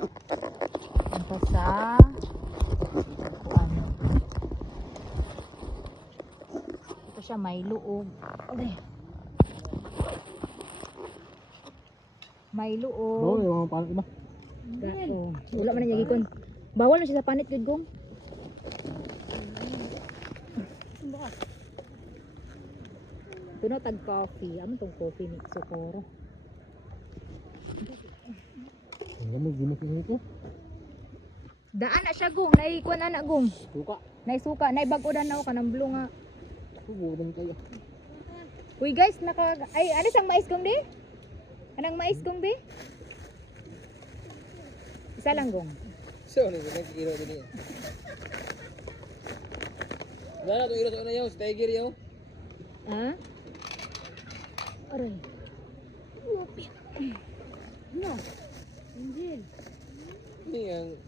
Punta sa ano. Ito siya may luog. Okay. May luog. Oo, yung mga panit ba? Oh, wala man na gikon. Bawal na siya sa panit gud gong. Tuno tag coffee. Amo tong coffee ni Socorro. Ang gamot ito. Daan na siya gong, nay kuan ana gong. Suka. Nay suka, nay bag-o danaw kanang blue nga. Subudan kayo. Uy guys, ay ano sang mais gong di? Anang mais gong di? Isa lang gong. So, ano yung nag-iro din yan? Wala na itong iro sa una yung tiger yung. Ha? Aray. No. Angel. Hindi yung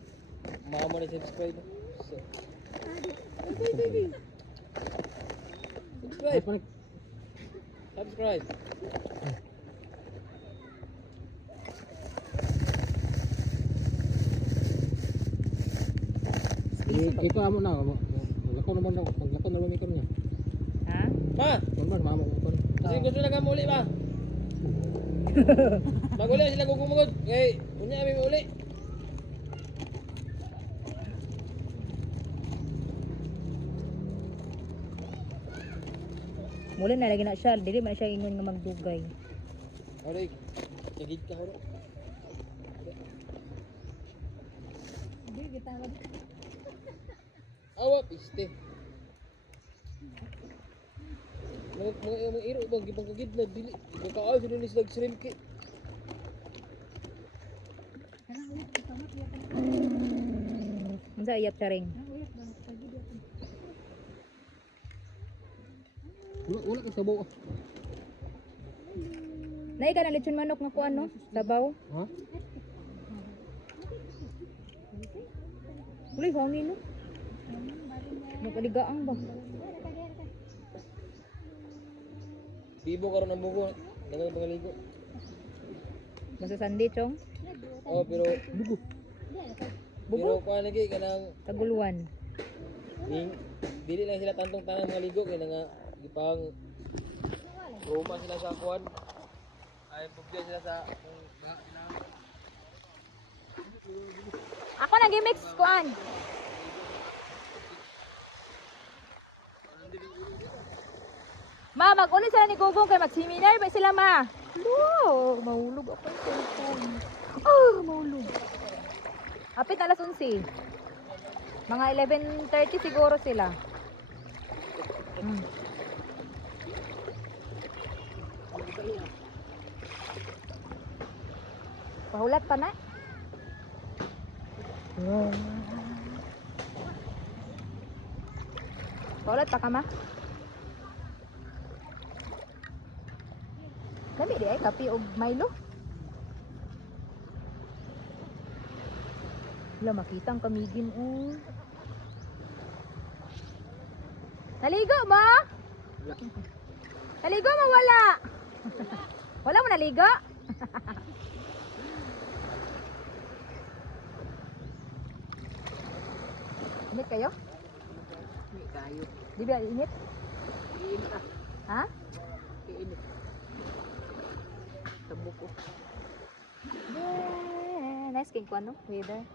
mama na subscribe. So, subscribe. Subscribe. Ikaw amo na. Maglako naman ikaw niya. Ha? Ma! Naman, mama ko. Kasi gusto na kami uli ba? Mag-uli sila gugumugod. Okay, punya kami uli. Mula na lagi na siya, dili man siya ingon nga magdugay. Aray, sagid ka horo. Di kita Awa, piste. Mga iro bang gibang kagid na dili. Nagkaaw sila ni slag shrimp kit. Unsa iyap sa ring? Wala ka sabaw. Nay ka na lechon manok nga kuan no? Sabaw. Ha? Uy, hangin no. Nagaligaang ba? Tibo karon ang buko. Dangan pangaligo. Masa Sunday chong? Oh, pero bugo. Pero kuan lagi kanang Taguluan. dili lang sila tantong tanan mga ligo kay nga gipang Roma sila sa kuan. Ay pugya sila sa Ako nag-mix kuan. Ma, mag-uli sila ni Gugong kay mag-seminar ba sila ma? Wow, mahulog ako sa cellphone. Oh, mahulog. Apit alas 11. Mga 11:30 siguro sila. Pahulat pa na. Pahulat pa ka ma? Dami di ay kape o Milo. Wala makita ang kamigin o. Naligo mo? Naligo mo wala? Wala mo naligo? Init kayo? Hindi tayo. Di ba init? Iinit ah. Ha? Iinit. Tabuko. Yeah, nice king ko ano, weather.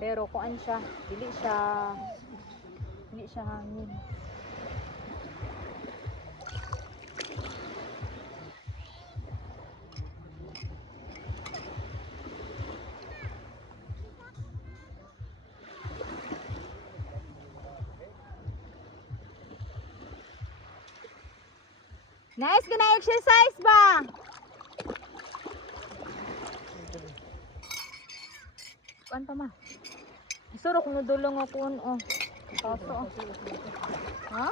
Pero kuan siya, dili siya hangin. Nice ka na exercise ba? Kuan pa ma? Isuro kung nadulong ako oh. Kaso. Ha?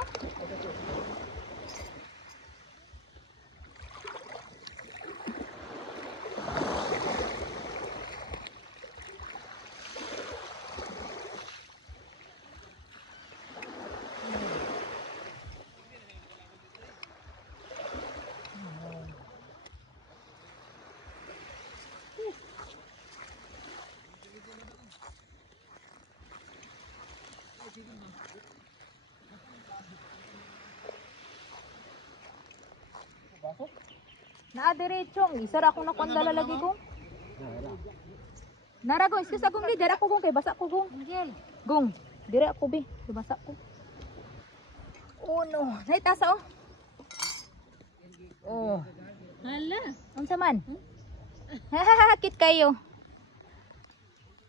Naa diretsong, isara akong nakondala lagi kong. Nara gong, excuse akong di, dira ko gong, kay basa ko gong. Gong, dira ako bi, kay basa ko. Oh no, naitasa oh. Oh. Hala. Unsa man? Hahaha, kit kayo.